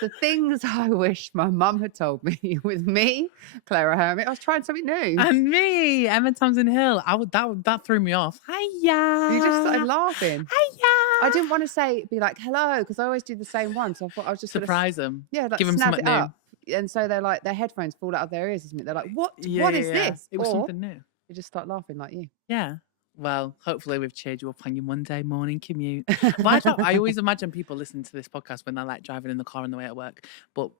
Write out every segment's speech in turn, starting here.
the things I wish my mum had told me with me, Clara Hermit. I was trying something new. And me, Emma Thompson Hill. That threw me off. Hiya. You just started laughing. Hiya. I didn't want to be like, hello, because I always do the same one. So I thought I was just surprise them. Yeah, like give them snap something it new. up. And so they're like, their headphones fall out of their ears. They're like, what? What is this? It was something new. You just start laughing like you. Yeah. Well, hopefully we've cheered you up on your Monday morning commute. I always imagine people listening to this podcast when they're like driving in the car on the way to work. But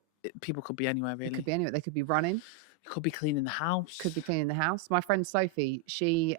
people could be anywhere, really. It could be anywhere. They could be running. Could be cleaning the house. Could be cleaning the house. My friend Sophie, she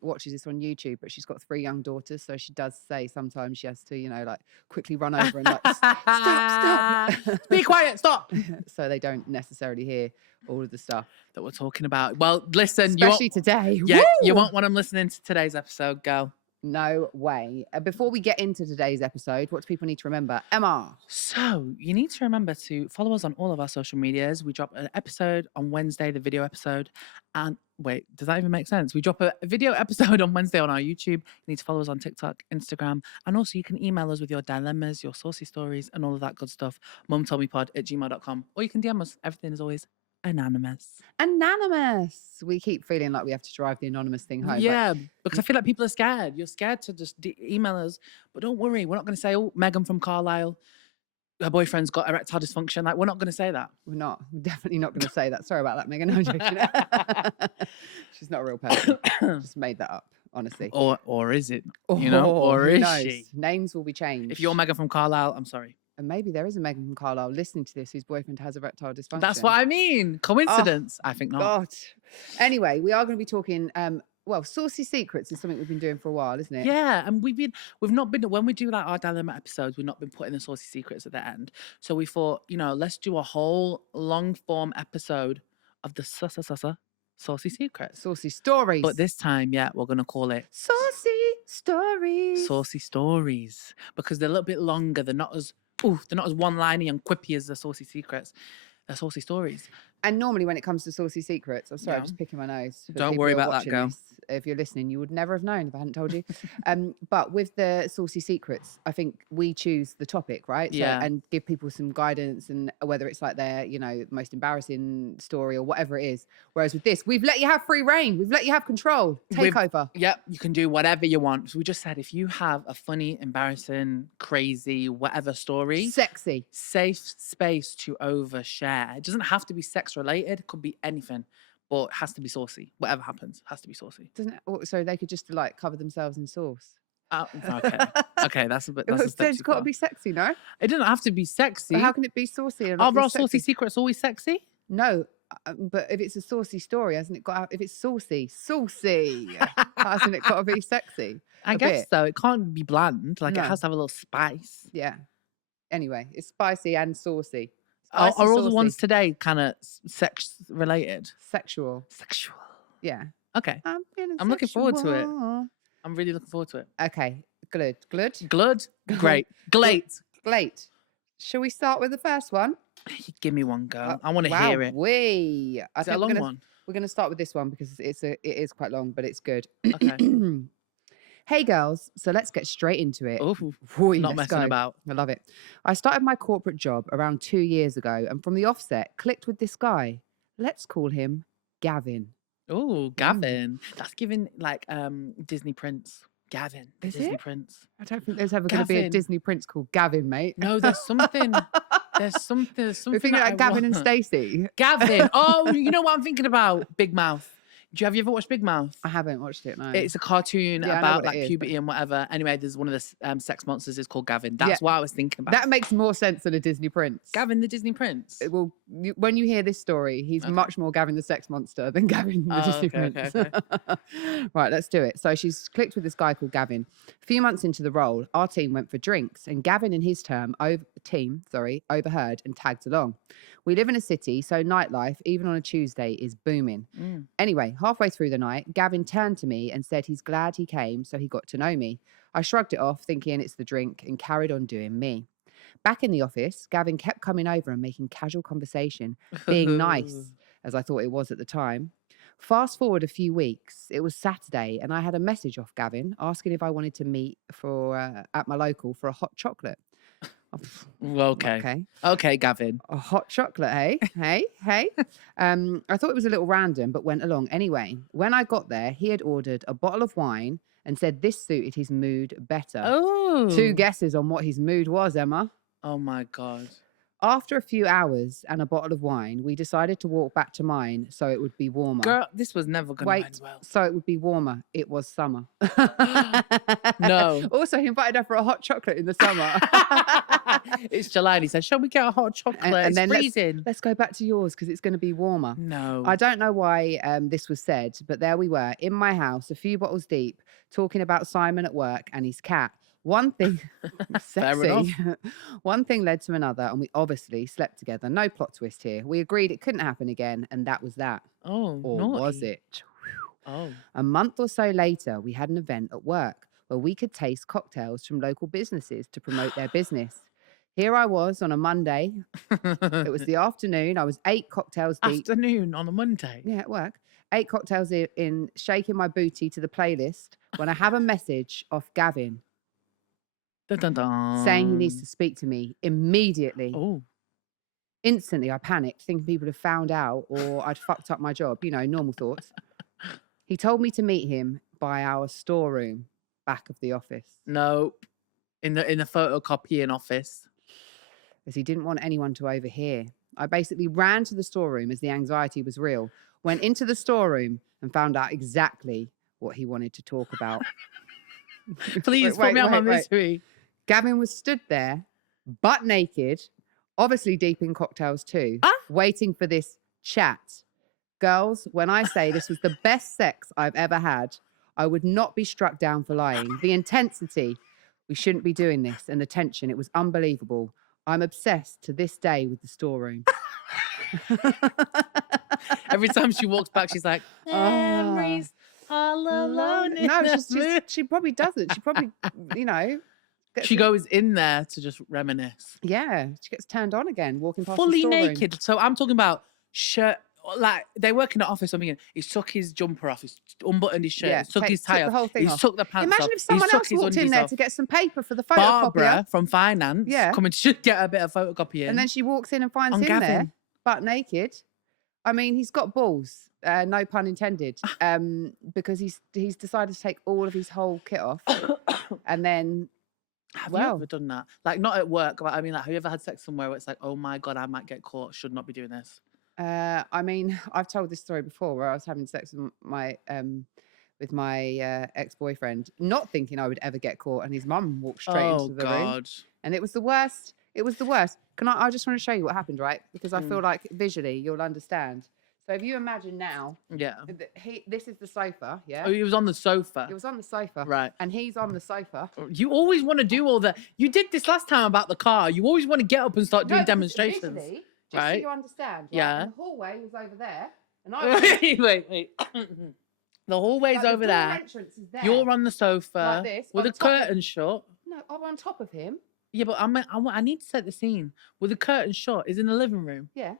watches this on YouTube, but she's got 3 young daughters. So she does say sometimes she has to, like quickly run over and like, stop. Be quiet, stop. So they don't necessarily hear all of the stuff that we're talking about. Well, listen. Especially today. Yeah, Woo! You won't want them listening to today's episode, girl. No way. Before we get into today's episode, what do people need to remember? Emma. So you need to remember to follow us on all of our social medias. We drop an episode on Wednesday, the video episode. And wait, does that even make sense? We drop a video episode on Wednesday on our YouTube. You need to follow us on TikTok, Instagram. And also you can email us with your dilemmas, your saucy stories, and all of that good stuff. mumtoldmepod@gmail.com. Or you can DM us. Everything is always anonymous. We keep feeling like we have to drive the anonymous thing home. Yeah, because I feel like people are scared. You're scared to just email us. But don't worry, we're not going to say, oh, Megan from Carlisle, her boyfriend's got erectile dysfunction. Like, we're not going to say that. We're not. We're definitely not going to say that. Sorry about that, Megan. I'm joking. She's not a real person. Just made that up, honestly. Or is it? Or is she? Names will be changed. If you're Megan from Carlisle, I'm sorry. And maybe there is a Megan from Carlisle listening to this whose boyfriend has erectile dysfunction. That's what I mean. Coincidence? I think not. God. Anyway, we are going to be talking. Saucy secrets is something we've been doing for a while, isn't it? Yeah, and we've not been when we do like our dilemma episodes, we've not been putting the saucy secrets at the end. So we thought, let's do a whole long form episode of the saucy secrets, saucy stories. But this time, we're gonna call it saucy stories. Saucy stories because they're a little bit longer. They're not as one-liney and quippy as the saucy secrets. They're saucy stories. And normally when it comes to saucy secrets, I'm sorry, I'm just picking my nose. Don't worry about that, girl. If you're listening, you would never have known if I hadn't told you. But with the saucy secrets, I think we choose the topic, right? Yeah. And give people some guidance, and whether it's like their, most embarrassing story or whatever it is. Whereas with this, we've let you have free reign. We've let you have control. Take over. Yep. You can do whatever you want. So we just said, if you have a funny, embarrassing, crazy, whatever story. Sexy. Safe space to overshare. It doesn't have to be sex related. It could be anything. But it has to be saucy. Whatever happens, has to be saucy. Doesn't it? So they could just like cover themselves in sauce. Oh, okay. Okay, that's a bit. That's a step It's got to be sexy, no? It doesn't have to be sexy. But how can it be saucy? Are our saucy secrets always sexy? No, but if it's a saucy story, hasn't it got? If it's saucy, hasn't it got to be sexy? I guess so. It can't be bland. Like it has to have a little spice. Yeah. Anyway, it's spicy and saucy. Are all the ones today kind of sex related? Sexual. Yeah. Okay. I'm looking forward to it. I'm really looking forward to it. Okay. Good. Great. Great. Shall we start with the first one? Give me one, girl. I want to hear it. Is it a long one? We're going to start with this one because it is quite long, but it's good. Okay. Hey girls, so let's get straight into it. Not messing about. I love it. I started my corporate job around 2 years ago, and from the offset, clicked with this guy. Let's call him Gavin. Oh, Gavin. That's giving like Disney Prince. Gavin. Disney Prince. I don't think there's ever going to be a Disney Prince called Gavin, mate. No, there's something. There's something. We're thinking like Gavin and Stacey. Gavin. Oh, you know what I'm thinking about? Big Mouth. Have you ever watched Big Mouth? I haven't watched it, no. It's a cartoon about like puberty and whatever. Anyway, there's one of the sex monsters is called Gavin. That's what I was thinking about. That makes more sense than a Disney Prince. Gavin the Disney Prince. Well, when you hear this story, he's much more Gavin the sex monster than Gavin the Disney Prince. Okay. Right, let's do it. So she's clicked with this guy called Gavin. A few months into the role, our team went for drinks, and Gavin and his team overheard and tagged along. We live in a city, so nightlife, even on a Tuesday, is booming. Anyway, halfway through the night, Gavin turned to me and said he's glad he came, so he got to know me. I shrugged it off, thinking it's the drink, and carried on doing me. Back in the office, Gavin kept coming over and making casual conversation, being nice, as I thought it was at the time. Fast forward a few weeks, it was Saturday, and I had a message off Gavin asking if I wanted to meet at my local for a hot chocolate. Okay. Okay, Gavin. A hot chocolate, hey? Hey? I thought it was a little random, but went along anyway. When I got there, he had ordered a bottle of wine and said this suited his mood better. Oh. 2 guesses on what his mood was, Emma. Oh my God. After a few hours and a bottle of wine, we decided to walk back to mine so it would be warmer. Girl, this was never going to end well. So it would be warmer. It was summer. No. Also, he invited her for a hot chocolate in the summer. It's July and he said, shall we get a hot chocolate? And it's then freezing. let's go back to yours because it's going to be warmer. No. I don't know why this was said, but there we were in my house, a few bottles deep, talking about Simon at work and his cat. One thing, Fair enough. One thing led to another, and we obviously slept together. No plot twist here. We agreed it couldn't happen again, and that was that. Oh, Or naughty. was it? Oh. A month or so later, we had an event at work where we could taste cocktails from local businesses to promote their business. Here I was on a Monday. It was the afternoon. I was 8 cocktails deep. Afternoon on a Monday. Yeah, at work. 8 cocktails in, shaking my booty to the playlist when I have a message off Gavin. Dun, dun, dun. Saying he needs to speak to me immediately. Oh. Instantly, I panicked, thinking people had found out or I'd fucked up my job. You know, normal thoughts. He told me to meet him by our storeroom, back of the office. Nope. In the photocopying office. As he didn't want anyone to overhear. I basically ran to the storeroom as the anxiety was real, went into the storeroom and found out exactly what he wanted to talk about. Please put me on my misery. Gavin was stood there, butt naked, obviously deep in cocktails too, waiting for this chat. Girls, when I say this was the best sex I've ever had, I would not be struck down for lying. The intensity, we shouldn't be doing this, and the tension, it was unbelievable. I'm obsessed to this day with the storeroom. Every time she walks back, she's like, memories all alone. No, she probably doesn't. She probably, you know. She goes in there to just reminisce. Yeah, she gets turned on again, walking past fully the storeroom. naked. So I'm talking about shirt. Like they work in the office. I'm thinking he took his jumper off, he's unbuttoned his shirt, he took his tie off, the whole thing he's off. took the pants Imagine off. if someone else walked in there to get some paper for the photocopier. Barbara from finance, coming to get a bit of photocopying, and then she walks in and finds him Gavin there, butt naked. I mean, he's got balls, no pun intended, because he's decided to take all of his whole kit off, and then. Have you ever done that? Like not at work, but I mean, like, have you ever had sex somewhere where it's like, oh my God, I might get caught, should not be doing this? I mean, I've told this story before where I was having sex with my ex-boyfriend, not thinking I would ever get caught, and his mum walked straight into the room, and it was the worst. It was the worst. I just want to show you what happened, right? Because I feel like visually you'll understand. So if you imagine now, this is the sofa, yeah. Oh, he was on the sofa. He was on the sofa, right? And he's on the sofa. You always want to do all that. You did this last time about the car. You always want to get up and start doing demonstrations, visually, just right? So you understand, right? Yeah. And the hallway was over there, and I was wait. The hallway's over there. Entrance is there. You're on the sofa like this, with the curtain shut. No, I'm on top of him. Yeah, but I need to set the scene. With the curtain shut, is in the living room. Yeah,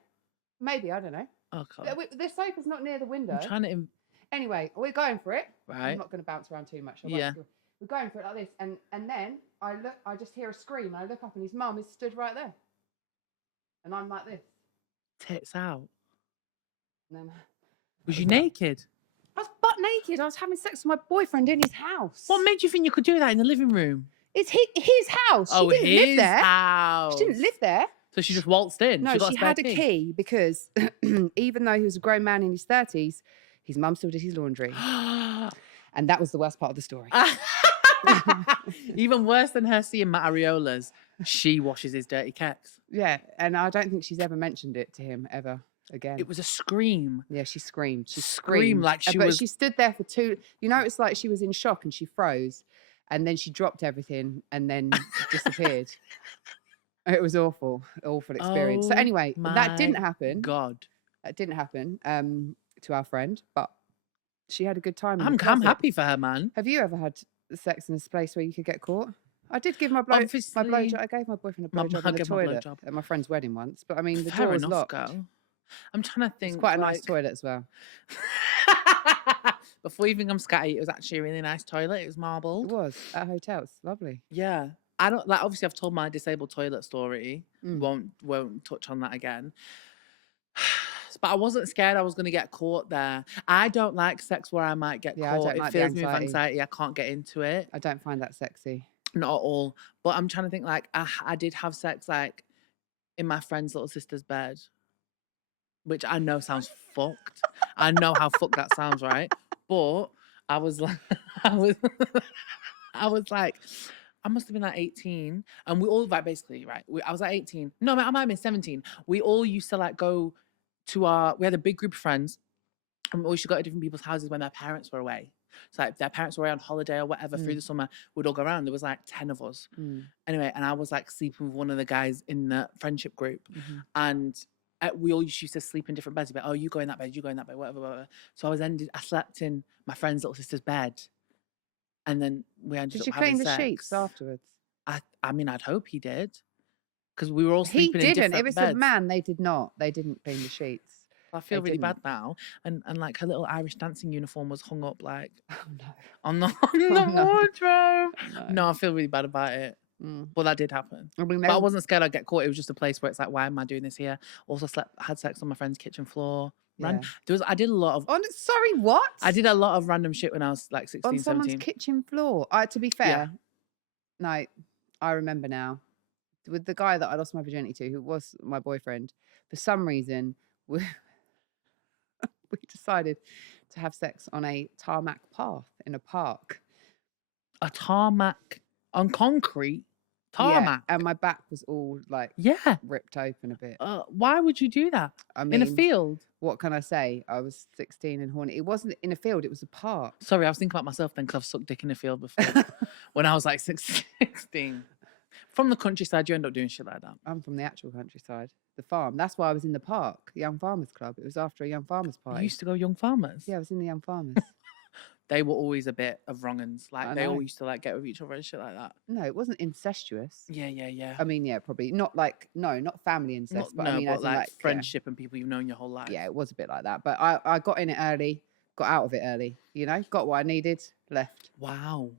maybe, I don't know. Okay. The sofa's not near the window. I'm trying to. Anyway, we're going for it. Right. I'm not going to bounce around too much. Yeah. We're going for it like this, and then I just hear a scream, and I look up, and his mum is stood right there, and I'm like this. Tits out. And then, was you naked? I was butt naked. I was having sex with my boyfriend in his house. What made you think you could do that in the living room? It's his house. Oh, she didn't live there. House. She didn't live there. So she just waltzed in? No, she had a key because even though he was a grown man in his 30s, his mum still did his laundry. And that was the worst part of the story. Even worse than her seeing Matt Areolas, she washes his dirty kecks. Yeah, and I don't think she's ever mentioned it to him ever again. It was a scream. Yeah, she screamed. She screamed like she but was... she stood there for it's like she was in shock and she froze. And then she dropped everything and then disappeared. It was awful experience. So anyway, that didn't happen. God. That didn't happen to our friend, but she had a good time. I'm happy for her, man. Have you ever had sex in a place where you could get caught? I did give my blowjob. I gave my boyfriend a blowjob in the toilet at my friend's wedding once, but I mean the door was locked. Girl. I'm trying to think. It's quite a nice toilet as well. Before you think I'm scatty, it was actually a really nice toilet. It was marbled. It was at a hotel. It's lovely. Yeah. I don't like. Obviously, I've told my disabled toilet story. Mm. Won't touch on that again. But I wasn't scared I was going to get caught there. I don't like sex where I might get Yeah, I caught. don't It like the fills me with anxiety. anxiety. I can't get into it. I don't find that sexy. Not at all. But I'm trying to think, like, I did have sex, like, in my friend's little sister's bed, which I know sounds fucked. I know how fucked that sounds, right? But I was like, I was, I was like, I must have been like 18. And we all, like, basically, right? I was like 18. No, I might have been 17. We all used to, like, go to we had a big group of friends, and we used to go to different people's houses when their parents were away. So, like, if their parents were away on holiday or whatever through the summer, we'd all go around. There was like 10 of us. Anyway, and I was like sleeping with one of the guys in the friendship group. And we all used to sleep in different beds. But, oh, you go in that bed, you go in that bed, whatever. So I slept in my friend's little sister's bed. And then we ended Did up you having clean the sex. sheets afterwards? I mean, I'd hope he did. Because we were all He sleeping in didn't. different It was beds. the man. They did not. They didn't clean the sheets. I feel They really didn't. bad now. And like her little Irish dancing uniform was hung up like Oh no. on the no. wardrobe. No. No, I feel really bad about it. Well, that did happen. I mean, But I wasn't scared I'd get caught. It was just a place where it's like, why am I doing this here? Also had sex on my friend's kitchen floor. Yeah. I did a lot of sorry, what? I did a lot of random shit when I was like 16, on someone's 17. kitchen floor. To be fair, no, I remember now. With the guy that I lost my virginity to, who was my boyfriend, for some reason, we decided to have sex on a tarmac path in a park. A tarmac on concrete? Tarmac? Yeah, and my back was all like ripped open a bit. Why would you do that? I mean, in a field? What can I say? I was 16 and horny. It wasn't in a field, it was a park. Sorry, I was thinking about myself then because I've sucked dick in a field before. When I was like 16. From the countryside, you end up doing shit like that. I'm from the actual countryside, the farm. That's why I was in the park, the Young Farmers Club. It was after a Young Farmers party. You used to go Young Farmers? Yeah, I was in the Young Farmers. They were always a bit of wrong-uns. Like, they all used to, like, get with each other and shit like that. No, it wasn't incestuous. Yeah. I mean, yeah, probably. Not like, not family incest, but I mean, but like friendship yeah. and people you've known your whole life. Yeah, it was a bit like that. But I got in it early, got out of it early, got what I needed, left. Wow.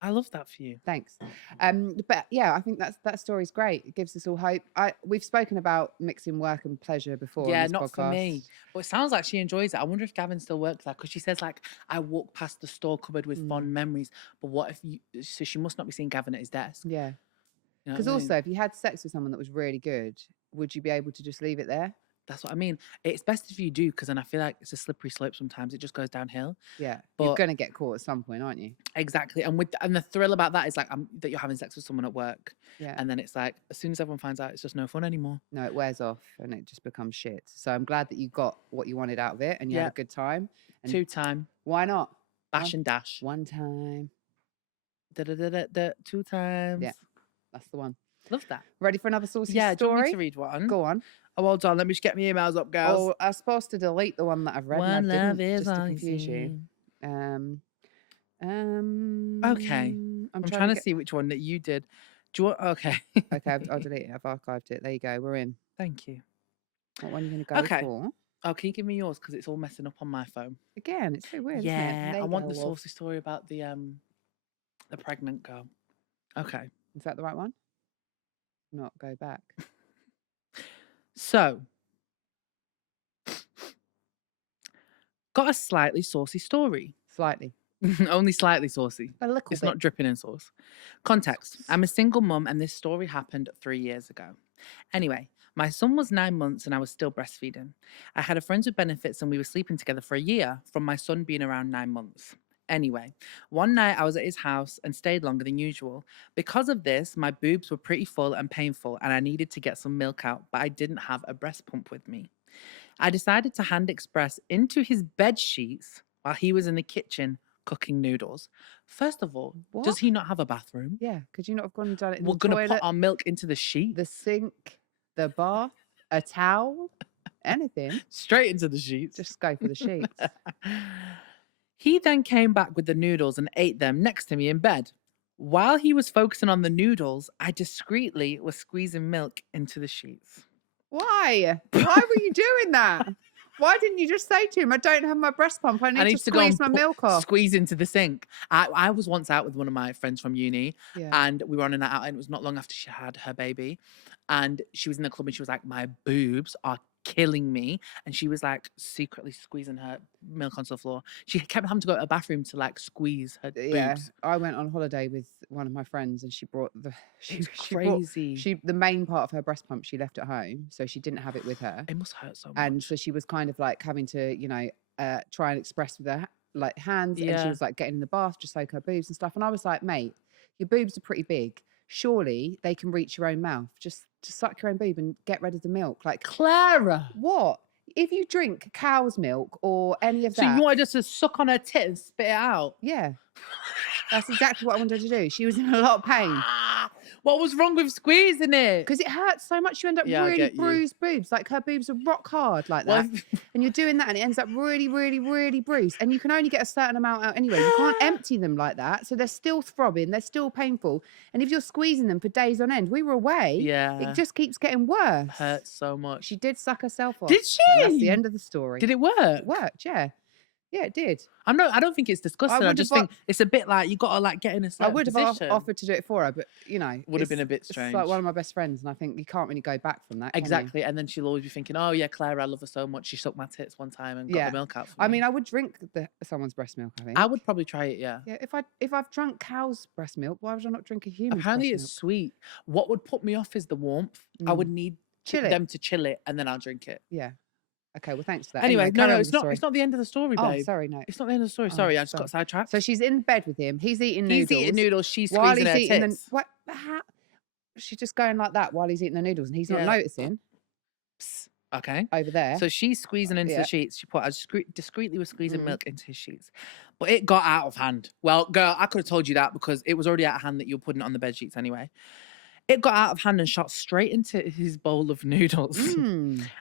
I love that for you. Thanks. But yeah, I think that story's great. It gives us all hope. We've spoken about mixing work and pleasure before. Yeah, on this not podcast. for me. But it sounds like she enjoys it. I wonder if Gavin still works there because she says like I walk past the store cupboard with fond memories. But what if you? So she must not be seeing Gavin at his desk. Yeah. You know Because also, if you had sex with someone that was really good, would you be able to just leave it there? That's what I mean. It's best if you do, because then I feel like it's a slippery slope sometimes. It just goes downhill. Yeah. But you're going to get caught at some point, aren't you? Exactly. And the thrill about that is like that you're having sex with someone at work. Yeah. And then it's like, as soon as everyone finds out, it's just no fun anymore. No, it wears off and it just becomes shit. So I'm glad that you got what you wanted out of it and you had a good time. And 2 time. Why not? Bash and dash. 1 time. 2 times. Yeah. That's the one. Love that. Ready for another saucy story? Yeah, do you want me to read one? Go on. Oh, hold on. Let me just get my emails up, girls. Oh, I was supposed to delete the one that I've read. One and I love didn't, is just to all you confuse you. Okay. I'm trying to see which one that you did. Do you want? Okay. Okay, I'll delete it. I've archived it. There you go. We're in. Thank you. What one are you going to go for? Oh, can you give me yours? Because it's all messing up on my phone. Again, it's so weird, Yeah, isn't it? I want the saucy story about the pregnant girl. Okay. Is that the right one? Not go back. So, got a slightly saucy story. Slightly. Only slightly saucy. A little It's bit. not dripping in sauce. Context. I'm a single mum and this story happened 3 years ago. Anyway, my son was 9 months and I was still breastfeeding. I had a friends with benefits and we were sleeping together for a year from my son being around 9 months. Anyway, one night I was at his house and stayed longer than usual. Because of this, my boobs were pretty full and painful and I needed to get some milk out, but I didn't have a breast pump with me. I decided to hand express into his bed sheets while he was in the kitchen cooking noodles. First of all, does he not have a bathroom? Yeah, could you not have gone and done it in We're the going toilet? to put our milk into the sheet? The sink, the bath, a towel, anything. Straight into the sheets. Just go for the sheets. He then came back with the noodles and ate them next to me in bed. While he was focusing on the noodles, I discreetly was squeezing milk into the sheets. Why? Why were you doing that? Why didn't you just say to him, I don't have my breast pump. I need to squeeze my milk off. Squeeze into the sink. I was once out with one of my friends from uni and we were on a night out and it was not long after she had her baby. And she was in the club and she was like, my boobs are killing me. And she was like secretly squeezing her milk onto the floor. She kept having to go to the bathroom to like squeeze her boobs. I went on holiday with one of my friends and she brought the the main part of her breast pump she left at home, so she didn't have it with her. It must hurt so much. And so she was kind of like having to, you know, try and express with her like hands, and she was like getting in the bath to soak her boobs and stuff. And I was like, mate, your boobs are pretty big. Surely they can reach your own mouth. Just suck your own boob and get rid of the milk. Like, Clara, what? If you drink cow's milk or any of that, so you wanted just to suck on her tit and spit it out? Yeah, that's exactly what I wanted to do. She was in a lot of pain. What was wrong with squeezing it? Because it hurts so much. You end up really bruised boobs. Like her boobs are rock hard like that. And you're doing that and it ends up really, really, really bruised. And you can only get a certain amount out anyway. You can't empty them like that. So they're still throbbing. They're still painful. And if you're squeezing them for days on end, we were away. It just keeps getting worse. Hurts so much. She did suck herself off. Did she? And that's the end of the story. Did it work? It worked, yeah. Yeah, it did. I don't think it's disgusting. I just think it's a bit like you gotta like get in a certain position. I would have offered to do it for her, but you know, would have been a bit strange. It's like one of my best friends, and I think you can't really go back from that. Exactly, and then she'll always be thinking, "Oh yeah, Claire, I love her so much. She sucked my tits one time and got the milk out for me." I mean, I would drink someone's breast milk. I think I would probably try it. Yeah. Yeah. If I've drunk cow's breast milk, why would I not drink a human? Apparently, it's sweet. What would put me off is the warmth. I would need them to chill it, and then I'll drink it. Yeah. Okay, well, thanks for that. Anyway, no, it's not the end of the story, babe. Oh, sorry, no. It's not the end of the story. Sorry, I just got sidetracked. So she's in bed with him. He's eating noodles. He's eating noodles. She's squeezing her tits. What? She's just going like that while he's eating the noodles and he's not noticing. Psst. Okay. Over there. So she's squeezing into the sheets. She put discreetly was squeezing milk into his sheets. But it got out of hand. Well, girl, I could have told you that because it was already out of hand that you were putting it on the bed sheets anyway. It got out of hand and shot straight into his bowl of noodles.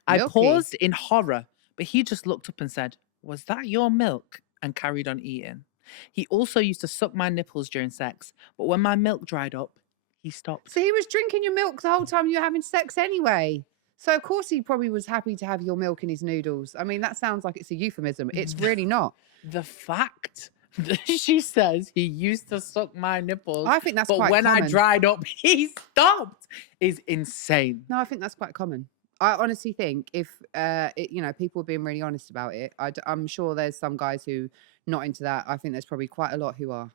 I paused in horror. But he just looked up and said, "Was that your milk?" and carried on eating. He also used to suck my nipples during sex, but when my milk dried up, he stopped. So he was drinking your milk the whole time you were having sex anyway. So of course he probably was happy to have your milk in his noodles. I mean, that sounds like it's a euphemism. It's really not. The fact that she says he used to suck my nipples, I think that's quite common. But when I dried up, he stopped, is insane. No, I think that's quite common. I honestly think if, people are being really honest about it, I'm sure there's some guys who not into that. I think there's probably quite a lot who are.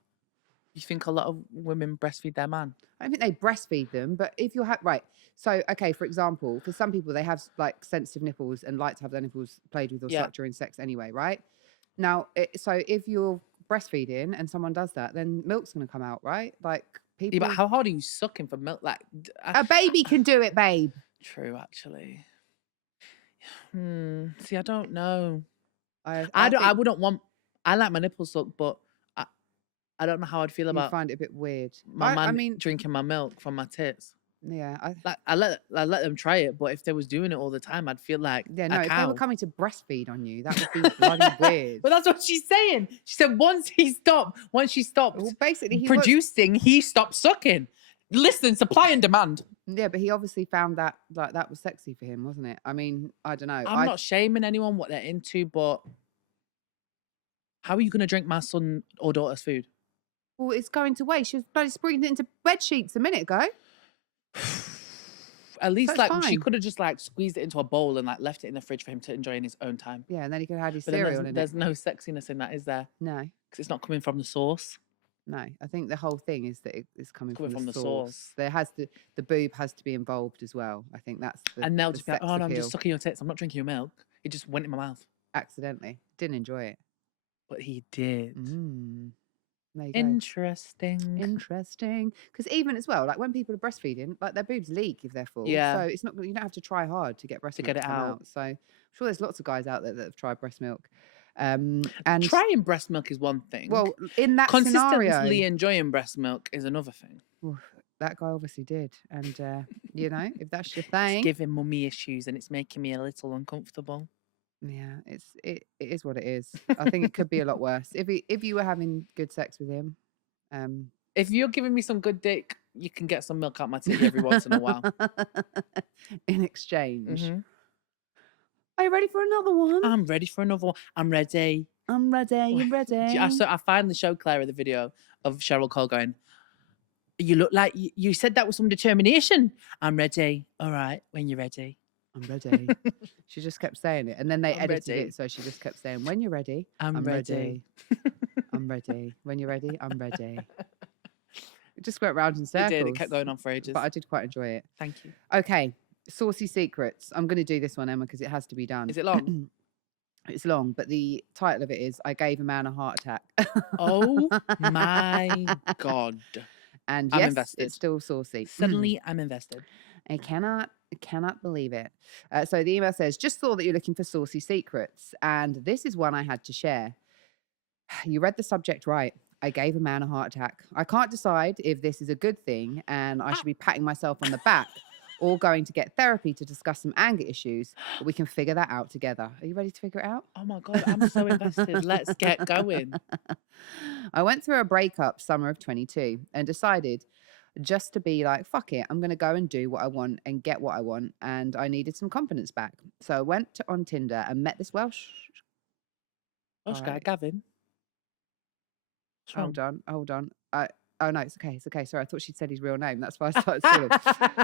You think a lot of women breastfeed their man? I think they breastfeed them, but if you're right. So, okay, for example, for some people, they have like sensitive nipples and like to have their nipples played with or sucked during sex anyway, right? Now, so if you're breastfeeding and someone does that, then milk's going to come out, right? Like people. Yeah, but how hard are you sucking for milk? Like a baby can do it, babe. True, actually. See, I don't know. I wouldn't want. I like my nipples sucked, but I don't know how I'd feel about. You find it a bit weird. I mean, drinking my milk from my tits. Yeah, I let them try it, but if they was doing it all the time, I'd feel like if they were coming to breastfeed on you, that would be bloody weird. But that's what she's saying. She said once she stopped well, basically producing, he stopped sucking. Listen, supply and demand. Yeah, but he obviously found that that was sexy for him, wasn't it? I mean, I don't know. I'm not shaming anyone what they're into, but how are you going to drink my son or daughter's food? Well, it's going to waste. She was bloody spreading it into bed sheets a minute ago. At least she could have just squeezed it into a bowl and left it in the fridge for him to enjoy in his own time. Yeah, and then he could have had his cereal in it. There's no sexiness in that, is there? No. Because it's not coming from the source. No, I think the whole thing is that it's coming from the source. There has to the boob has to be involved as well. I think that's the and they'll just be like, "Oh no, I'm appeal. just sucking your tits. I'm not drinking your milk." It just went in my mouth accidentally. Didn't enjoy it, but he did. There you go. Interesting. Because even as well, when people are breastfeeding, their boobs leak if they're full. Yeah. So it's not. You don't have to try hard to get breast milk to get it out. So I'm sure there's lots of guys out there that have tried breast milk. And trying breast milk is one thing. Well, in that consistently scenario, enjoying breast milk is another thing. That guy obviously did, and if that's your thing, it's giving mummy issues, and it's making me a little uncomfortable. Yeah, it is what it is. I think it could be a lot worse if you were having good sex with him. If you're giving me some good dick, you can get some milk out my titty every once in a while. In exchange. Are you ready for another one? I'm ready for another one. I'm ready. I'm ready. You ready? I finally showed Clara the video of Cheryl Cole going, you look like you said that with some determination. I'm ready. All right, when you're ready. I'm ready. She just kept saying it. And then they I'm edited ready. it. So she just kept saying, when you're ready, I'm ready. I'm ready. When you're ready, I'm ready. It just went round in It circles. did. It kept going on for ages. But I did quite enjoy it. Thank you. Okay. Saucy secrets. I'm going to do this one, Emma, because it has to be done. Is it long? It's long, but the title of it is I Gave a Man a Heart Attack. Oh my God. And I'm yes, invested. it's still saucy. Suddenly I'm invested. I cannot believe it. So the email says, just saw that you're looking for saucy secrets. And this is one I had to share. You read the subject right. I gave a man a heart attack. I can't decide if this is a good thing and I should be patting myself on the back or going to get therapy to discuss some anger issues, but we can figure that out together. Are you ready to figure it out? Oh my God, I'm so invested. Let's get going. I went through a breakup summer of 22 and decided just to be like, fuck it, I'm going to go and do what I want and get what I want. And I needed some confidence back. So I went on Tinder and met this Welsh guy, Gavin. Hold on. Oh no, it's okay. Sorry, I thought she'd said his real name. That's why I started stalling.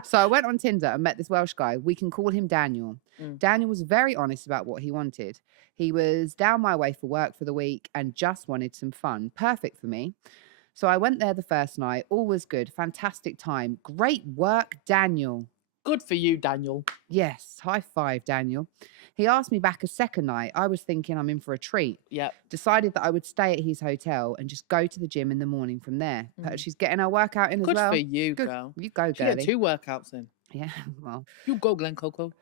So I went on Tinder and met this Welsh guy. We can call him Daniel. Daniel was very honest about what he wanted. He was down my way for work for the week and just wanted some fun. Perfect for me. So I went there the first night. All was good. Fantastic time. Great work, Daniel. Good for you, Daniel. Yes. High five, Daniel. He asked me back a second night. I was thinking I'm in for a treat. Yep. Decided that I would stay at his hotel and just go to the gym in the morning from there. She's getting her workout in as well. Good for you, girl. You go, She girlie. get 2 workouts in. Yeah, well. You go, Glen Coco.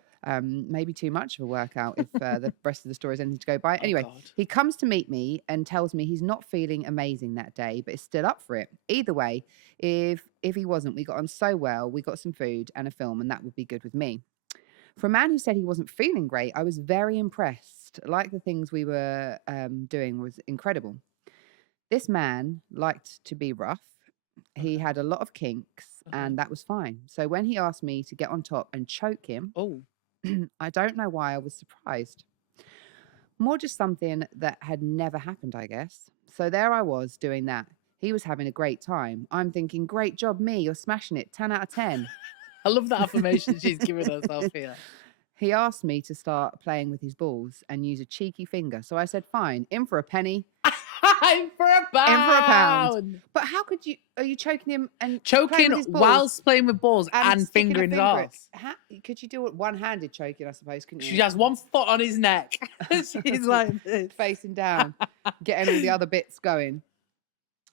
Maybe too much of a workout if the rest of the story is anything to go by. Anyway, God. He comes to meet me and tells me he's not feeling amazing that day, but is still up for it. Either way, if he wasn't, we got on so well. We got some food and a film, and that would be good with me. For a man who said he wasn't feeling great, I was very impressed. Like the things we were doing was incredible. This man liked to be rough. He had a lot of kinks, and that was fine. So when he asked me to get on top and choke him, I don't know why I was surprised. More just something that had never happened, I guess. So there I was doing that. He was having a great time. I'm thinking, great job, me. You're smashing it. 10 out of 10. I love that affirmation she's giving herself here. He asked me to start playing with his balls and use a cheeky finger. So I said, fine, in for a penny. In for a pound. In for a pound. But how could you, are you choking him and choking whilst playing with balls and fingering his ass? Could you do it one-handed choking, I suppose, couldn't you? She has one foot on his neck. She's like this. Facing down, getting all the other bits going.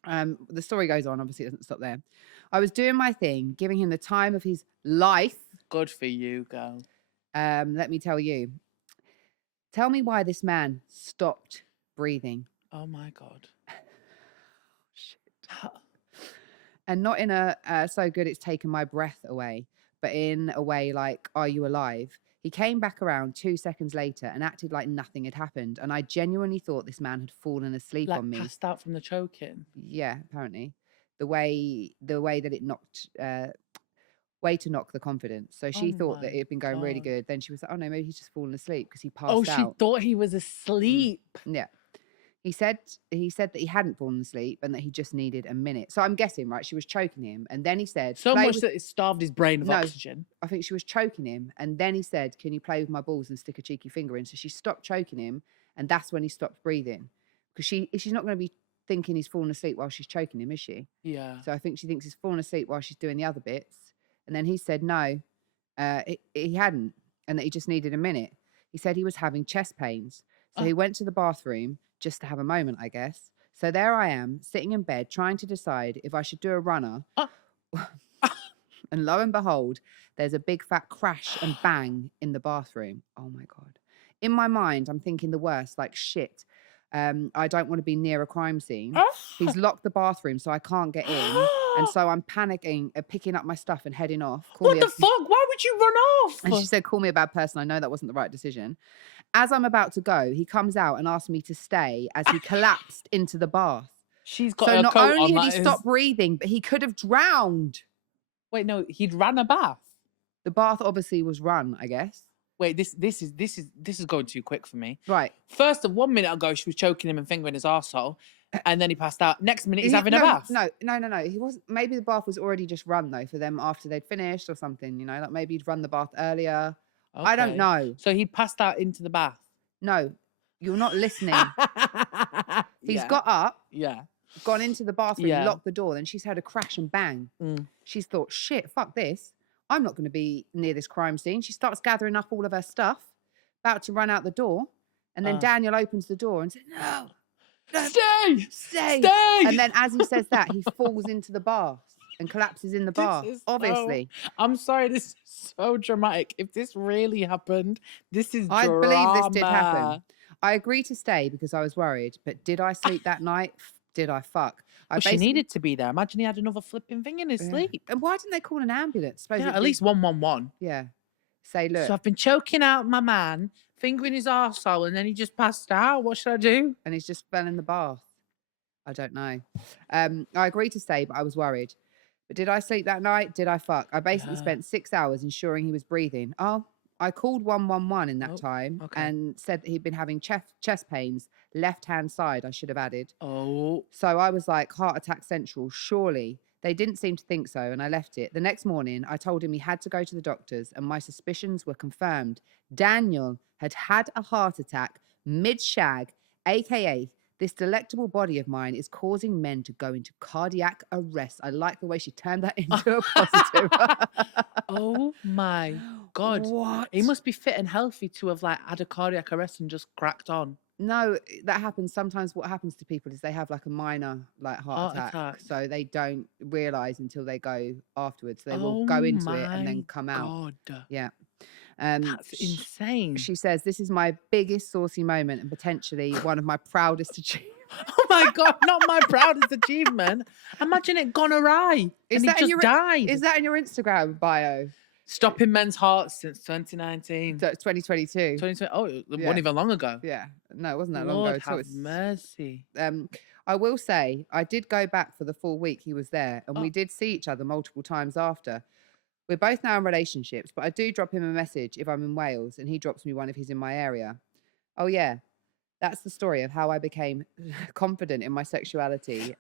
The story goes on, obviously it doesn't stop there. I was doing my thing, giving him the time of his life. Good for you, girl. Let me tell you. Tell me why this man stopped breathing. Oh my God. Shit. And not in a so good it's taken my breath away, but in a way like, are you alive? He came back around 2 seconds later and acted like nothing had happened. And I genuinely thought this man had fallen asleep on me. Passed out from the choking. Yeah, apparently. The way that it knocked, way to knock the confidence. So she thought that it had been going really good. Then she was like, oh no, maybe he's just fallen asleep because he passed out. Oh, she thought he was asleep. Yeah. He said that he hadn't fallen asleep and that he just needed a minute. So I'm guessing, right, she was choking him. And then he said... So much that it starved his brain of oxygen. I think she was choking him. And then he said, can you play with my balls and stick a cheeky finger in? So she stopped choking him. And that's when he stopped breathing. Because she's not going to be thinking he's fallen asleep while she's choking him, is she? Yeah. So I think she thinks he's fallen asleep while she's doing the other bits. And then he said no, he hadn't. And that he just needed a minute. He said he was having chest pains. So he went to the bathroom just to have a moment, I guess. So there I am, sitting in bed, trying to decide if I should do a runner. And lo and behold, there's a big fat crash and bang in the bathroom. Oh my God. In my mind, I'm thinking the worst, like shit. I don't want to be near a crime scene. He's locked the bathroom, so I can't get in. And so I'm panicking, picking up my stuff and heading off. What the fuck? Why would you run off? And she said, call me a bad person. I know that wasn't the right decision. As I'm about to go, he comes out and asks me to stay as he collapsed into the bath. She's got so her not coat only on, had he stopped breathing, but he could have drowned. Wait, no, he'd ran a bath. The bath obviously was run, I guess. Wait, this is going too quick for me. Right. First, 1 minute ago, she was choking him and fingering his arsehole, and then he passed out. Next minute, he's having a bath. No. He wasn't. Maybe the bath was already just run though for them after they'd finished or something. You know, like maybe he'd run the bath earlier. Okay. I don't know. So he passed out into the bath. No, you're not listening. He's got up. Yeah. Gone into the bathroom, locked the door. Then she's heard a crash and bang. She's thought, shit, fuck this. I'm not going to be near this crime scene. She starts gathering up all of her stuff, about to run out the door. And then Daniel opens the door and says, no, stay. And then as he says that, he falls into the bath and collapses in the bath, obviously. I'm sorry, this is so dramatic. If this really happened, this is I drama. believe this did happen. I agreed to stay because I was worried. But did I sleep that night? Did I fuck? She needed to be there. Imagine he had another flipping thing in his sleep. And why didn't they call an ambulance? At least 111. Yeah. Say, look. So I've been choking out my man, fingering his arsehole, and then he just passed out. What should I do? And he's just fell in the bath. I don't know. I agreed to stay, but I was worried. But did I sleep that night? Did I fuck? I basically spent 6 hours ensuring he was breathing. Oh, I called 111 in that time and said that he'd been having chest pains, left-hand side, I should have added. Oh. So I was like, heart attack central, surely. They didn't seem to think so, and I left it. The next morning, I told him he had to go to the doctors, and my suspicions were confirmed. Daniel had had a heart attack mid-shag, aka this delectable body of mine is causing men to go into cardiac arrest. I like the way she turned that into a positive. Oh my God. What? He must be fit and healthy to have like had a cardiac arrest and just cracked on. No, that happens. Sometimes what happens to people is they have like a minor like heart attack. So they don't realise until they go afterwards. They will go into it and then come out. God. Yeah. That's insane. She says, this is my biggest saucy moment and potentially one of my proudest achievements. Oh my God, not my proudest achievement. Imagine it gone away and he just died. Is that in your Instagram bio? Stopping men's hearts since 2019. So it's 2022. 2020. Oh, it wasn't even long ago. Yeah. No, it wasn't that long Lord ago. have mercy. I will say, I did go back for the full week he was there and we did see each other multiple times after. We're both now in relationships, but I do drop him a message if I'm in Wales and he drops me one if he's in my area. Oh, yeah. That's the story of how I became confident in my sexuality.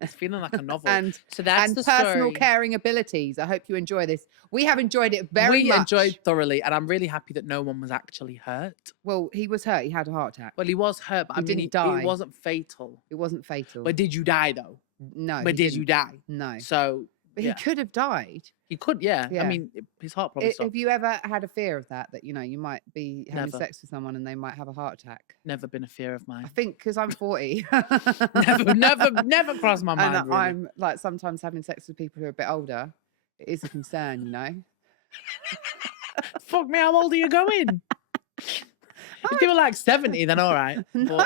It's feeling like a novel. So that's the personal caring abilities. I hope you enjoy this. We have enjoyed it very much. We enjoyed thoroughly, and I'm really happy that no one was actually hurt. Well, he was hurt. He had a heart attack. Well, he was hurt, but didn't die. It wasn't fatal. It wasn't fatal. But did you die, though? No. But did you die? No. So... But he could have died. He could, yeah. I mean, his heart probably stopped. Have you ever had a fear of that you know, you might be having sex with someone and they might have a heart attack? Never been a fear of mine. I think because I'm 40. never crossed my mind, And really. I'm like sometimes having sex with people who are a bit older. It is a concern, you know? Fuck me, how old are you going? If you were like 70, then all right. No,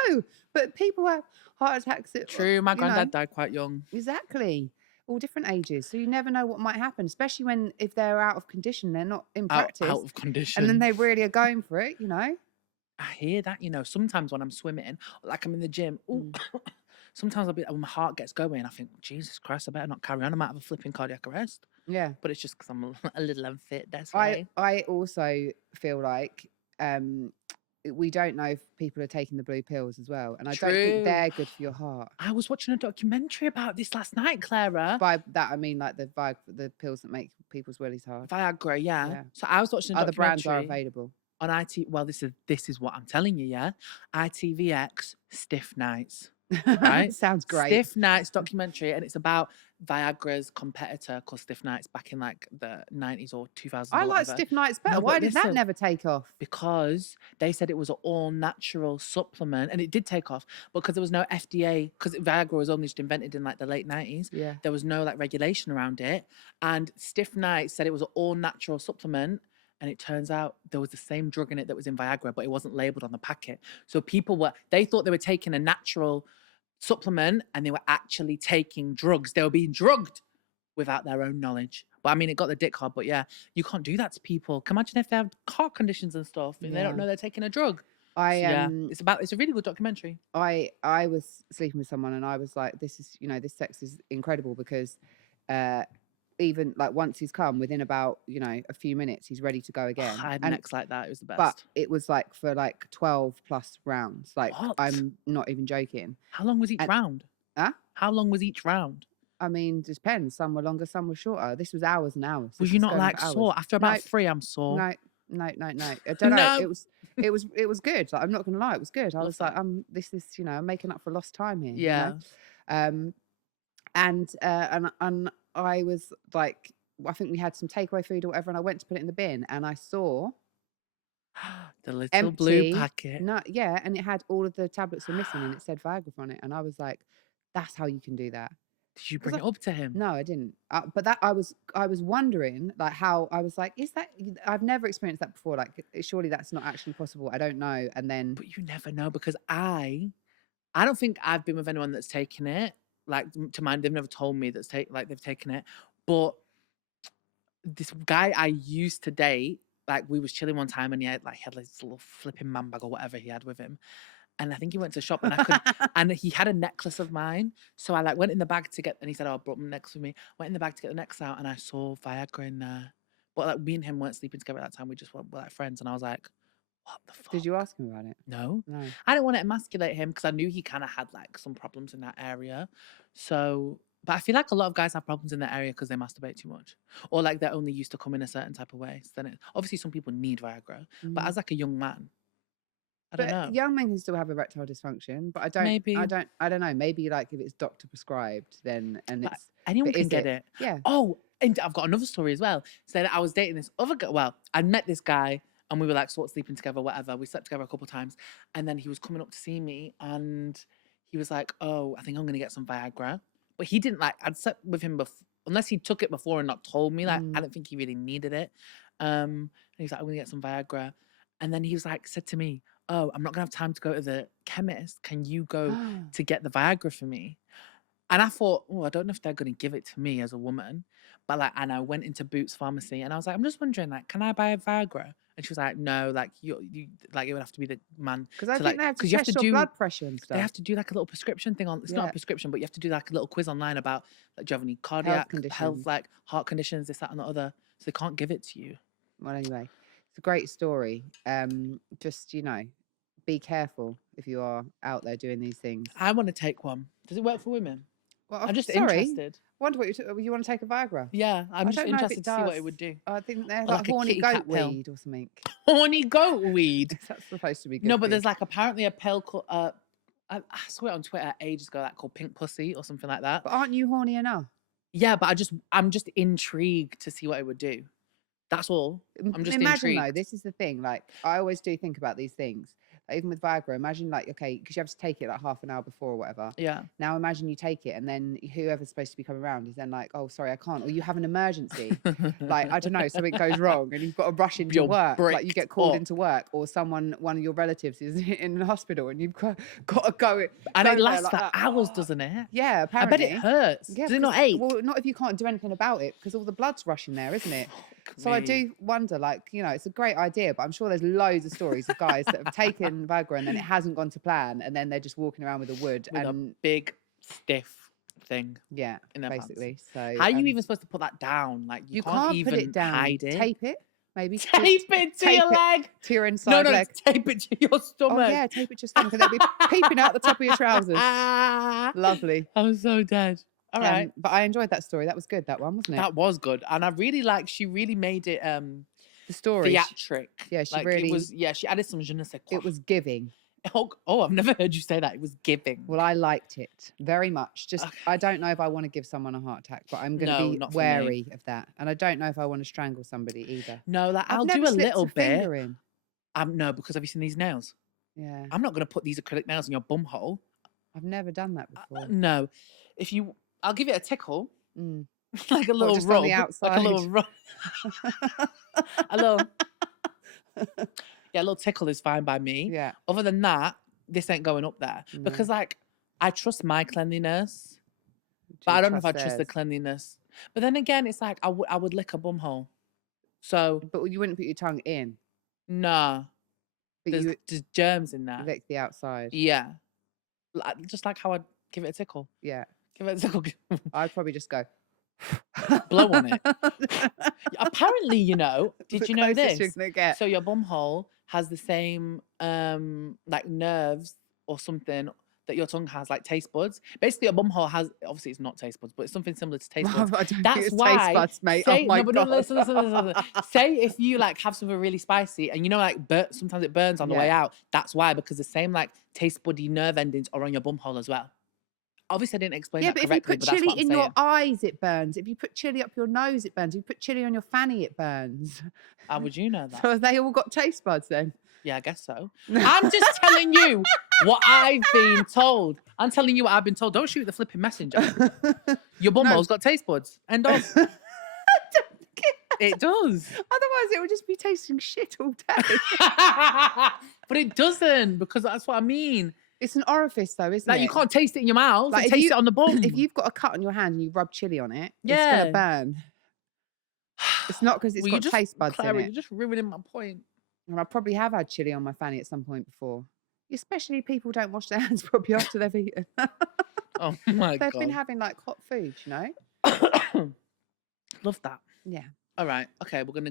but people have heart attacks. True, my granddad died quite young. Exactly. All different ages, so you never know what might happen, especially if they're out of condition, they're not in practice. Out of condition. And then they really are going for it, you know? I hear that, you know, sometimes when I'm swimming, like I'm in the gym, sometimes when my heart gets going, I think, Jesus Christ, I better not carry on, I might have a flipping cardiac arrest. Yeah. But it's just because I'm a little unfit, that's why. I also feel like we don't know if people are taking the blue pills as well. And I don't think they're good for your heart. I was watching a documentary about this last night, Clara. By that, I mean like the pills that make people's willies hard. Viagra, yeah. So I was watching a Other documentary. brands are available. On well, this is what I'm telling you, yeah. ITVX, Stiff Nights. Right? Sounds great. Stiff Nights documentary, and it's about Viagra's competitor called Stiff Nights back in like the 90s or 2000s. I like Stiff Nights better. No, why did that never take off? Because they said it was an all-natural supplement, and it did take off because there was no FDA, because Viagra was only just invented in like the late 90s. Yeah. There was no like regulation around it, and Stiff Nights said it was an all-natural supplement. And it turns out there was the same drug in it that was in Viagra, but it wasn't labeled on the packet. So they thought they were taking a natural supplement and they were actually taking drugs. They were being drugged without their own knowledge. But I mean, it got the dick hard, but yeah, you can't do that to people. Can you imagine if they have heart conditions and stuff and they don't know they're taking a drug? It's a really good documentary. I was sleeping with someone and I was like, this sex is incredible because even like once he's come, within about, a few minutes, he's ready to go again. I had And necks like that. It was the but best. it was like for like 12 plus rounds. Like, What? I'm not even joking. How long was each And round? huh? How long was each round? I mean, depends. Some were longer, some were shorter. This was hours and hours. Was This you was not going on like for hours. sore? After about No, 3, I'm sore. no, no. I don't know. No. It was good. Like, I'm not gonna lie, it was good. I Love was like, that. this is, I'm making up for lost time here. Yeah. Um, and I was like, I think we had some takeaway food or whatever, and I went to put it in the bin, and I saw The little blue empty. packet. No, yeah, and it had all of the tablets were missing, and it said Viagra on it, and I was like, that's how you can do that. Did you bring it up to him? No, I didn't. But that I was wondering, like, how I was like, is that? I've never experienced that before. Like, surely that's not actually possible. I don't know. And then, But you never know, because I don't think I've been with anyone that's taken it. Like, to mind, they've never told me they've taken it. But this guy I used to date, like, we was chilling one time, and he had this little flipping man bag or whatever he had with him. And I think he went to shop, and I could, and he had a necklace of mine. So I went in the bag to get, and he said, "Oh, I brought my necklace with me." Went in the bag to get the necklace out, and I saw Viagra in there. But like, me and him weren't sleeping together at that time. We just were like friends, and I was like, "What the fuck?" Did you ask him about it? No. No. I didn't want to emasculate him, because I knew he kind of had like some problems in that area. So, but I feel like a lot of guys have problems in that area because they masturbate too much, or like they're only used to come in a certain type of way. So then, obviously, some people need Viagra, but as like a young man, I don't know. Young men can still have erectile dysfunction, but I don't. Maybe. I don't know. Maybe like if it's doctor prescribed, then Like, it's anyone but can is get it? it. Yeah. Oh, and I've got another story as well. So I was dating this other guy. Well, I met this guy, and we were like sort of sleeping together, whatever. We slept together a couple of times, and then he was coming up to see me, and he was like, "Oh, I think I'm gonna get some Viagra." But he didn't like. I'd slept with him before, unless he took it before and not told me. Like, I don't think he really needed it. And he was like, "I'm gonna get some Viagra," and then he was like, said to me, "Oh, I'm not gonna have time to go to the chemist. Can you go to get the Viagra for me?" And I thought, oh, I don't know if they're going to give it to me as a woman. But like, and I went into Boots Pharmacy, and I was like, I'm just wondering, like, can I buy a Viagra? And she was like, no, like, you like, it would have to be the man. Because I think like, they have to you have test to your do blood pressure and stuff. They have to do like a little prescription thing on. It's not a prescription, but you have to do like a little quiz online about, like, do you have any cardiac health, like heart conditions, this, that, and the other. So they can't give it to you. Well, anyway, it's a great story. Just, be careful if you are out there doing these things. I want to take one. Does it work for women? Well, I'm just interested. Wonder what you want to take a Viagra? Yeah, I'm just interested to see what it would do. I think they're Or like a horny kitty goat cat pill. weed or something. Horny goat weed. That's supposed to be good. No, but there's like apparently a pill called I saw it on Twitter ages ago, like called Pink Pussy or something like that. But aren't you horny enough? Yeah, but I'm just intrigued to see what it would do. That's all. I'm just imagine intrigued. Though, this is the thing. Like, I always do think about these things. Even with Viagra, imagine like, okay, because you have to take it like half an hour before or whatever. Yeah. Now imagine you take it, and then whoever's supposed to be coming around is then like, oh, sorry, I can't. Or you have an emergency. Like, I don't know, something goes wrong and you've got to rush into work. Like, you get called into work, or one of your relatives is in the hospital, and you've got to go. And it lasts for hours, doesn't it? Yeah, apparently. I bet it hurts. Yeah, does it not ache? Well, not if you can't do anything about it, because all the blood's rushing there, isn't it? So I do wonder, like, it's a great idea, but I'm sure there's loads of stories of guys that have taken Viagra and then it hasn't gone to plan, and then they're just walking around with a wood with and a big stiff thing. Yeah, in their basically. pants. So how are you even supposed to put that down? Like, you can't even put it down. hide it. Tape it, maybe. Tape it to your leg. To your inside leg. Tape it to your stomach. Oh yeah, tape it to your stomach, and they'll be peeping out the top of your trousers. Lovely. I'm so dead. All right. But I enjoyed that story. That was good, that one, wasn't it? That was good. And I really she really made it the story theatric. Yeah, she really it was, she added some je ne sais quoi. It was giving. Oh, I've never heard you say that. It was giving. Well, I liked it very much. Just I don't know if I want to give someone a heart attack, but I'm going to be wary of that. And I don't know if I want to strangle somebody either. No, like I'll do a little bit. No, because have you seen these nails? Yeah. I'm not going to put these acrylic nails in your bum hole. I've never done that before. No. I'll give it a tickle. Like a little just rub. on the outside. Like a little rub. a little. Yeah, a little tickle is fine by me. Yeah. Other than that, this ain't going up there. Because like, I trust my cleanliness. But I don't know if I trust the cleanliness. But then again, it's like, I would lick a bum hole. So. But you wouldn't put your tongue in. Nah. But there's germs in there. Lick the outside. Yeah. Just like how I'd give it a tickle. Yeah. Give it a tickle. I'd probably just go. blow on it. Apparently, you know, did The you know closest you're this? gonna get. So your bum hole has the same like nerves or something that your tongue has, like taste buds. Basically, your bum hole has, obviously it's not taste buds, but it's something similar to taste buds. I don't think That's it's why. taste buds, mate. Say, Oh my no, but no, God. listen. Say if you like have something really spicy and you know, like sometimes it burns on the way Yeah. out. That's why, because the same like taste buddy nerve endings are on your bum hole as well. Obviously, I didn't explain Yeah, that but if you correctly, put but that's chili what I'm in saying. your eyes, it burns. If you put chili up your nose, it burns. If you put chili on your fanny, it burns. How would you know that? So have they all got taste buds then? Yeah, I guess so. I'm just telling you what I've been told. I'm telling you what I've been told. Don't shoot the flipping messenger. Your bum No. hole's got taste buds. End of. It does. Otherwise, it would just be tasting shit all day. But it doesn't, because that's what I mean. It's an orifice, though, isn't Like, it? you can't taste it in your mouth. Like, Like, taste it on the bum. If you've got a cut on your hand and you rub chili on it, it's Yeah. going to burn. It's not because it's Well, got taste buds Clara, in you're it. just ruining my point. And I probably have had chili on my fanny at some point before. Especially people don't wash their hands probably after they've eaten. Oh my They've God. been having like hot food, you know? Love that. Yeah. All right. Okay, we're gonna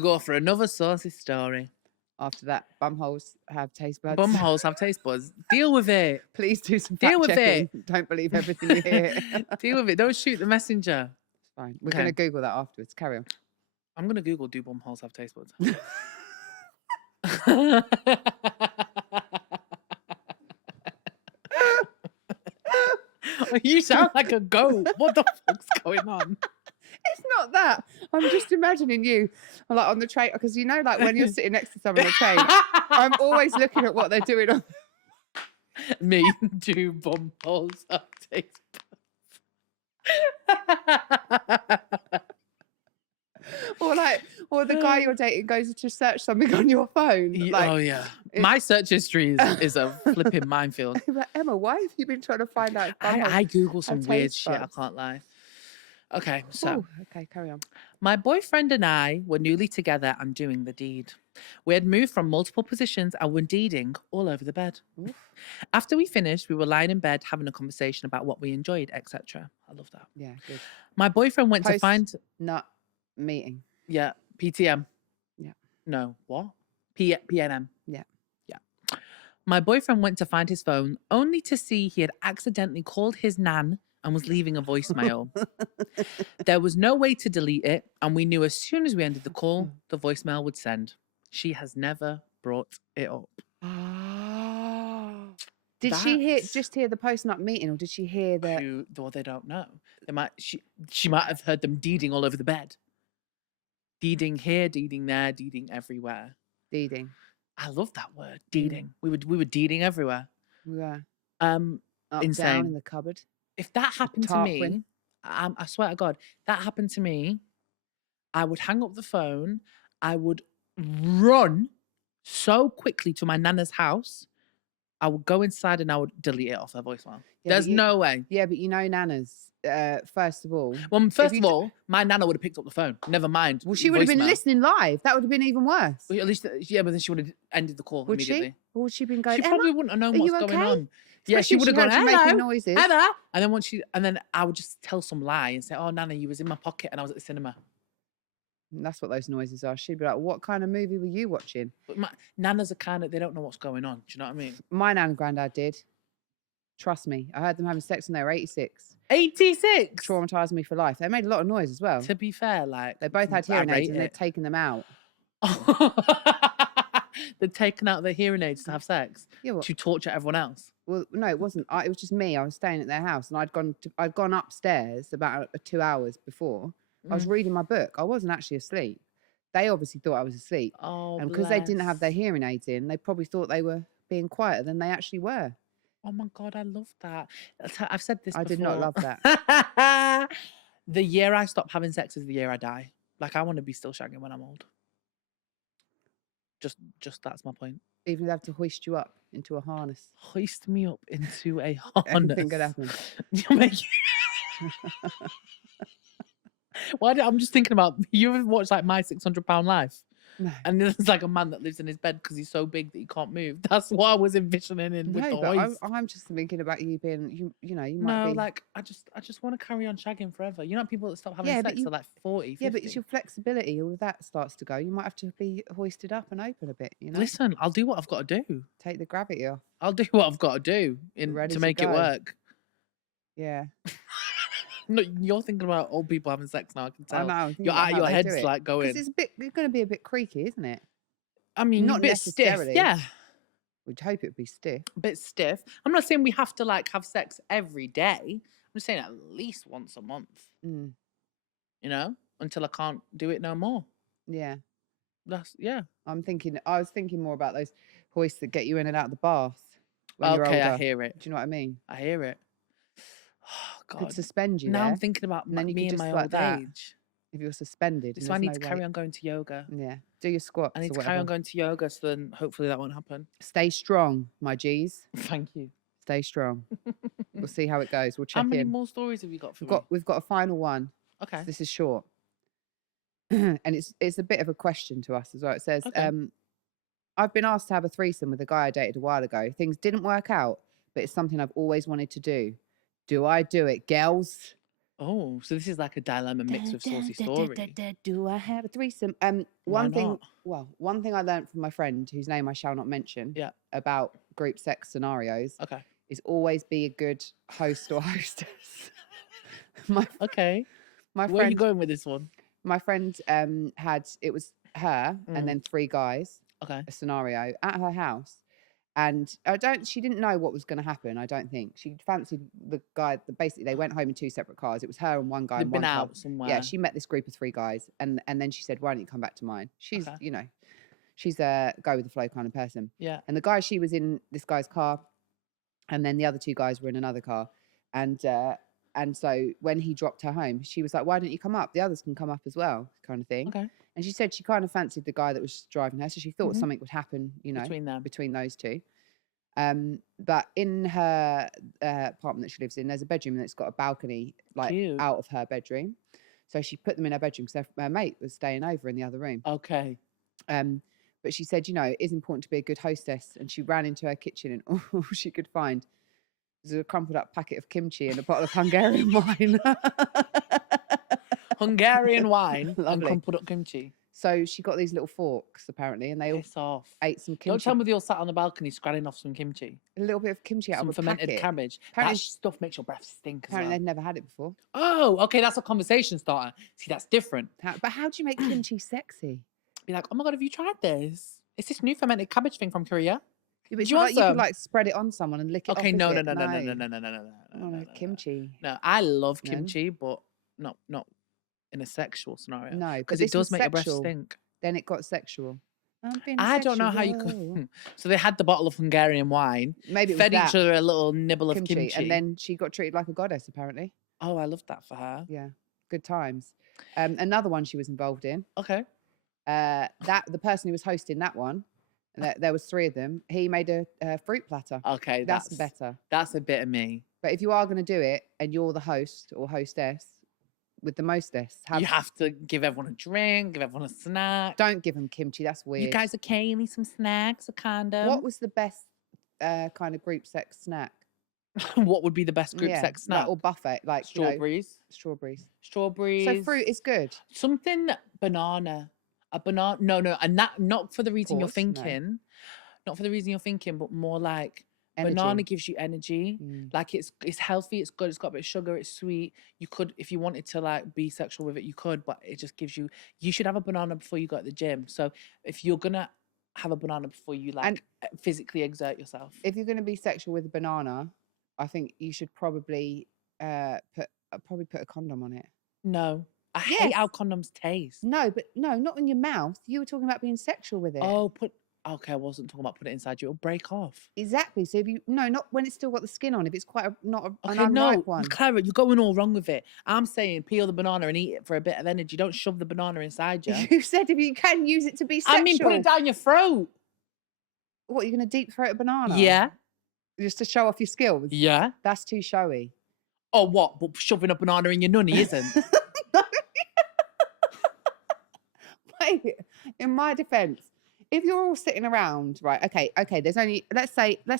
go for another saucy story. After that, bumholes have taste buds. Bum holes have taste buds. Deal with it. Please do some Deal fact with checking. Don't believe everything you hear. Deal with it. Don't shoot the messenger. It's fine. We're Okay. going to Google that afterwards. Carry on. I'm gonna Google, do bum holes have taste buds? You sound like a goat. What the fuck's going on? It's not that. I'm just imagining you like on the train because you know, like when you're sitting next to someone on the train, I'm always looking at what they're doing on. Me do bum holes have taste Or the guy you're dating goes to search something on your phone. Like, oh yeah, my search history is a flipping minefield. like, Emma, why have you been trying to find out? if bumholes I Google some have weird taste shit. I buds? can't lie. Okay, so Ooh, okay, carry on. my boyfriend and I were newly together and doing the deed. We had moved from multiple positions and were deeding all over the bed. Oof. After we finished, we were lying in bed having a conversation about what we enjoyed, etc. I love that. Yeah, good. My boyfriend went to Post find nut meeting. yeah, PTM. Yeah. No, what? PNM. Yeah. Yeah. My boyfriend went to find his phone only to see he had accidentally called his nan and was leaving a voicemail. There was no way to delete it, and we knew as soon as we ended the call, the voicemail would send. She has never brought it up. Did she just hear the post nut meeting, or did she hear the? Well, they don't know. She might have heard them deeding all over the bed. Deeding here, deeding there, deeding everywhere. Deeding. I love that word, deeding. We were deeding everywhere. We were up, Insane. down in the cupboard. If that happened to me, Tarquin. I swear to God, that happened to me, I would hang up the phone. I would run so quickly to my nana's house. I would go inside and I would delete it off her voicemail. Yeah, There's no way. Yeah, but you know, nanas. First of all, Well, if first you of all, my nana would have picked up the phone. Never mind. well, she would have been voicemail. listening live. That would have been even worse. Well, at least, yeah, but then she would have ended the call Would immediately. she? Or would she been going? She Emma, probably wouldn't have known are what's you going okay? on. Yeah, Especially she if would have gone, heard you making hello, noises. Emma. And then I would just tell some lie and say, oh, Nana, you was in my pocket and I was at the cinema. And that's what those noises are. She'd be like, "What kind of movie were you watching?" But nanas are kind of, they don't know what's going on. Do you know what I mean? My nan and granddad did. Trust me, I heard them having sex when they were 86. 86. Traumatized me for life. They made a lot of noise as well. To be fair, like They both had I hearing aids rate and they'd it. taken them out. They'd taken out their hearing aids to have sex Yeah, well, to torture everyone else. well no, it wasn't. It was just me. I was staying at their house and I'd gone upstairs about 2 hours before. I was reading my book. I wasn't actually asleep. They obviously thought I was asleep. Oh, And because they didn't have their bless. hearing aids in, they probably thought they were being quieter than they actually were. Oh my God, I love that. I've said this I before. did not love that. The year I stop having sex is the year I die. Like, I want to be still shagging when I'm old. Just that's my point. Even if they have to hoist you up into a harness. Hoist me up into a harness. Anything could happen. You're making... I'm just thinking about, you ever watched like My £600 Life? No. And there's like a man that lives in his bed because he's so big that he can't move. That's what I was envisioning in with the but hoist. I'm just thinking about you being, you know, you might No, be. like I just want to carry on shagging forever. You know, people that stop having Yeah, but sex are like 40, 50. Yeah, but it's your flexibility. All of that starts to go. You might have to be hoisted up and open a bit. You know, Listen, I'll do what I've got to do. take the gravity off. I'll do what I've got to do Ready to to make it go. work. Yeah, No, you're thinking about old people having sex now. I can I tell. know. I'm thinking Your about how your they head's do it. like going. Because it's going to be a bit creaky, isn't it? I mean, Not a bit stiff. necessarily. Yeah, We'd hope it'd be stiff. a bit stiff. I'm not saying we have to like have sex every day. I'm just saying at least once a month. Mm. You know, until I can't do it no more. Yeah, Yeah. I was thinking more about those hoists that get you in and out of the bath when you're Okay, older. I hear it. Do you know what I mean? I hear it. Oh, God. Could suspend you Now there. I'm thinking about and then you me could and just my like old that. age. If you're suspended. So I need to carry on going to yoga. Yeah, do your squats. I need or to carry on whatever. going to yoga, so then hopefully that won't happen. Stay strong, my G's. Thank you. Stay strong. We'll see how it goes. We'll check How many in. more stories have you got for We've got a final one. Okay. So this is short. And it's a bit of a question to us as well. It says, Okay. I've been asked to have a threesome with a guy I dated a while ago. Things didn't work out, but it's something I've always wanted to do. Do I do it, girls? Oh, so this is like a dilemma mixed with saucy story. Do I have a threesome? Why not? One thing I learned from my friend, whose name I shall not mention, Yeah. about group sex scenarios, Okay. is always be a good host or hostess. Okay. My Where are you friend, going with this one? my friend it was her and then 3 guys, Okay. a scenario at her house. And she didn't know what was going to happen. I don't think she fancied the guy. Basically, they went home in 2 separate cars. It was her and one guy. They've in been one car. out somewhere. Yeah, she met this group of 3 guys, and then she said, "Why don't you come back to mine?" She's, Okay. you know, she's a go with the flow kind of person. Yeah. And the guy, she was in this guy's car, and then the other 2 guys were in another car, and so when he dropped her home, she was like, "Why don't you come up? The others can come up as well," kind of thing. Okay. And she said she kind of fancied the guy that was driving her, so she thought something would happen, you know, between those 2. But in her apartment that she lives in, there's a bedroom that's got a balcony like Cute. out of her bedroom. So she put them in her bedroom because her mate was staying over in the other room. Okay. But she said, you know, it is important to be a good hostess. And she ran into her kitchen and all she could find was a crumpled up packet of kimchi and a bottle of Hungarian wine. Hungarian wine and Lovely. crumpled up kimchi. So she got these little forks apparently, and they all Piss off. ate some kimchi. Don't tell me they all sat on the balcony scratching off some kimchi. A little bit of kimchi out Some of a fermented packet. cabbage. Apparently- That stuff makes your breath stink as Apparently well. they'd never had it before. Oh, okay, that's a conversation starter. See, that's different. But how do you make kimchi sexy? Be like, oh my God, have you tried this? It's this new fermented cabbage thing from Korea. Yeah, but Do you want you some? could like spread it on someone and lick it off. Okay, is no, it? no. Kimchi. No, I love No? kimchi, but not in a sexual scenario. No, Because but it this does was make your breath sexual. stink. Then it got sexual. I don't know how you could. So they had the bottle of Hungarian wine, Maybe it was fed that each other a little nibble of kimchi. and then she got treated like a goddess. Apparently, oh, I loved that for her. yeah, good times. Another one she was involved in. Okay. That the person who was hosting that one, there was 3 of them. He made a fruit platter. Okay, That's better. That's a bit of me. But if you are going to do it and you're the host or hostess with the mostess, You have to give everyone a drink, give everyone a snack. don't give them kimchi. That's weird. You guys okay? You need some snacks, a condom. What was the best kind of group sex snack? What would be the best group sex snack? Like, or buffet, like strawberries. Strawberries. Strawberries. So fruit is good. Something banana. A banana. No, and that not for the reason you're Pause, no. thinking. Not for the reason you're thinking, but more like Energy. banana gives you energy. Mm. Like it's healthy, it's good, it's got a bit of sugar, it's sweet. You could, if you wanted to like be sexual with it, you could, but it just gives you should have a banana before you go to the gym. So if you're gonna have a banana before you like physically exert yourself. If you're gonna be sexual with a banana, I think you should probably put a condom on it. No. I hate how condoms taste. No, but no, not in your mouth. You were talking about being sexual with it. Oh, okay, I wasn't talking about put it inside you. It'll break off. Exactly. So if not when it's still got the skin on. If it's quite an Okay, unripe one. Clara, you're going all wrong with it. I'm saying peel the banana and eat it for a bit of energy. Don't shove the banana inside you. You said if you can use it to be sexual. I mean, put it down your throat. What, you're going to deep throat a banana? Yeah. Just to show off your skills? Yeah. That's too showy. Oh, what? But shoving a banana in your nunny isn't? Wait, in my defense, if you're all sitting around, right? Okay. There's only, let's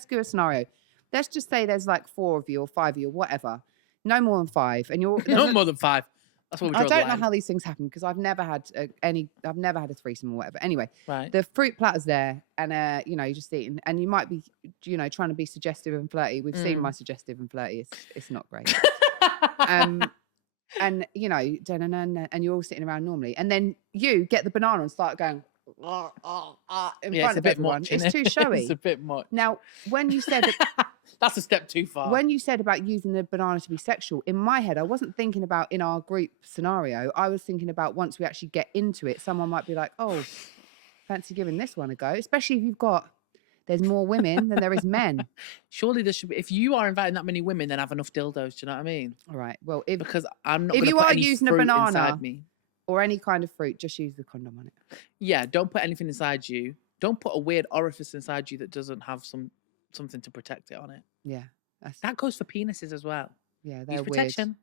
do a scenario. Let's just say there's like 4 of you or 5 of you or whatever. No more than 5. And you're No more than 5. That's what we draw I the don't know line. how these things happen because I've never had I've never had a threesome or whatever. Anyway, Right. the fruit platter's there, and you know, you're just eating, and you might be, you know, trying to be suggestive and flirty. We've seen my suggestive and flirty. It's not great. And you know, and you're all sitting around normally, and then you get the banana and start going in front of everyone. It's too showy. It's a bit much. Now, when you said that's a step too far. when you said about using the banana to be sexual, in my head, I wasn't thinking about in our group scenario. I was thinking about once we actually get into it, someone might be like, "Oh, fancy giving this one a go," especially if there's more women than there is men. Surely there should be. If you are inviting that many women, then have enough dildos. Do you know what I mean? All right. Well, because I'm not. If you put are any using a fruit banana inside me, or any kind of fruit, just use the condom on it. Yeah, don't put anything inside you. Don't put a weird orifice inside you that doesn't have something to protect it on it. Yeah, that goes for penises as well. Yeah, they're use protection. Weird.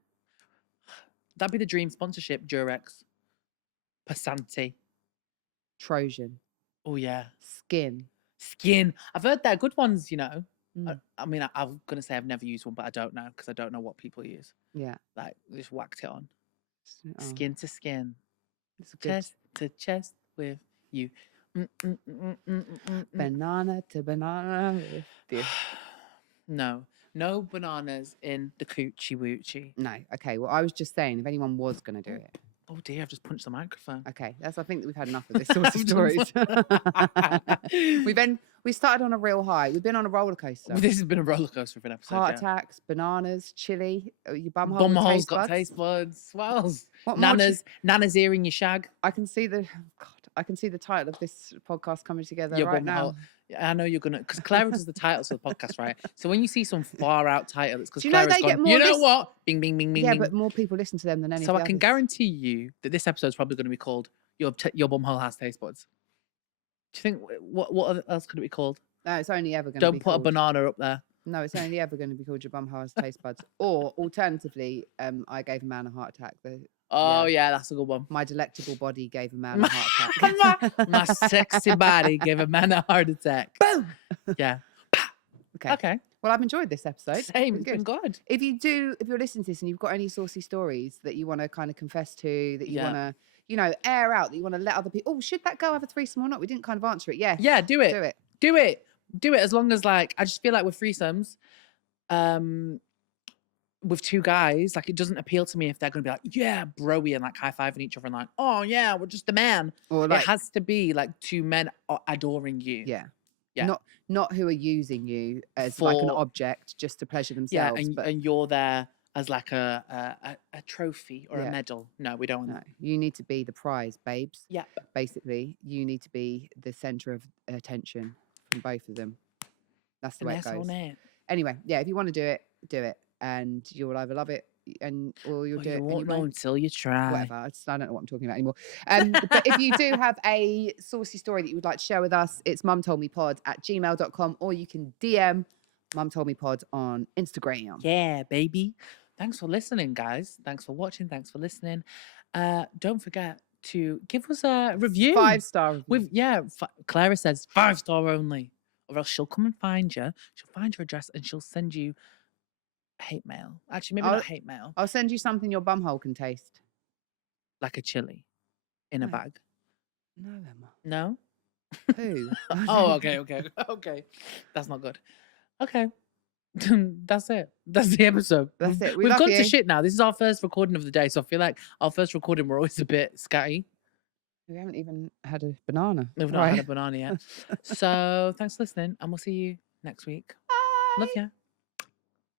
That'd be the dream sponsorship. Durex, Passanti, Trojan. Oh yeah, Skin. I've heard they're good ones. You know, I mean, I'm gonna say I've never used one, but I don't know because I don't know what people use. Yeah, like just whacked it on. Skin to skin, chest to chest with you. Banana to banana with you. No bananas in the coochie woochie. No. Okay. Well, I was just saying, if anyone was going to do it. Oh dear, I've just punched the microphone. Okay. I think that we've had enough of this sort of stories. We started on a real high. We've been on a roller coaster. This has been a roller coaster of an episode. Heart attacks, bananas, chili, your bum hole's got taste buds. What else? Nana's ear in your shag. I can see the title of this podcast coming together your right now. I know you're gonna, because Clara does the titles of the podcast, right? So when you see some far out title, it's because Clara's gone, you know what? Bing, bing, bing, bing. Yeah, bing. but more people listen to them than any. So I can guarantee you that this episode is probably going to be called "Your Bumhole Has Taste Buds." Do you think what else could it be called? No, it's only ever going to be. Don't put a banana up there. No, it's only ever going to be called "Your Bumhole Has Taste Buds," or alternatively, I gave a man a heart attack. Yeah, that's a good one. My delectable body gave a man a heart attack. My sexy body gave a man a heart attack. Boom. Yeah. Okay. Well, I've enjoyed this episode. Same. It's been good. If you're listening to this and you've got any saucy stories that you want to kind of confess to, that you want to, you know, air out, that you want to let other people, oh, should that girl have a threesome or not? We didn't kind of answer it. Yeah. Yeah, do it. Do it. As long as, like, I just feel like with threesomes, with 2 guys, like, it doesn't appeal to me if they're going to be like, yeah, broy, and like high-fiving each other and like, oh yeah, we're just a man. Or like, it has to be like 2 men adoring you. Yeah. Not who are using you as like an object just to pleasure themselves. Yeah, and you're there as like a trophy or a medal. No, we don't want that. You need to be the prize, babes. Yeah. Basically, you need to be the center of attention from both of them. That's the way it goes. Anyway, yeah, if you want to do it, do it. And you'll either love it or you'll do it. You won't know until you try. Whatever. I don't know what I'm talking about anymore. But if you do have a saucy story that you would like to share with us, it's mumtoldmepod@gmail.com, or you can DM mumtoldmepod on Instagram. Yeah, baby. Thanks for listening, guys. Thanks for watching. Thanks for listening. Don't forget to give us a review. 5-star review. Clara says 5-star only, or else she'll come and find you. She'll find your address and she'll send you hate mail. Actually, maybe not hate mail. I'll send you something your bumhole can taste. Like a chili in a bag. No, Emma. No? Who? Oh, okay. That's not good. Okay. That's it. That's the episode. That's it. We've gone to shit now. This is our first recording of the day, so I feel like our first recording, we're always a bit scatty. We haven't even had a banana. We've not had a banana yet. So thanks for listening, and we'll see you next week. Bye. Love ya.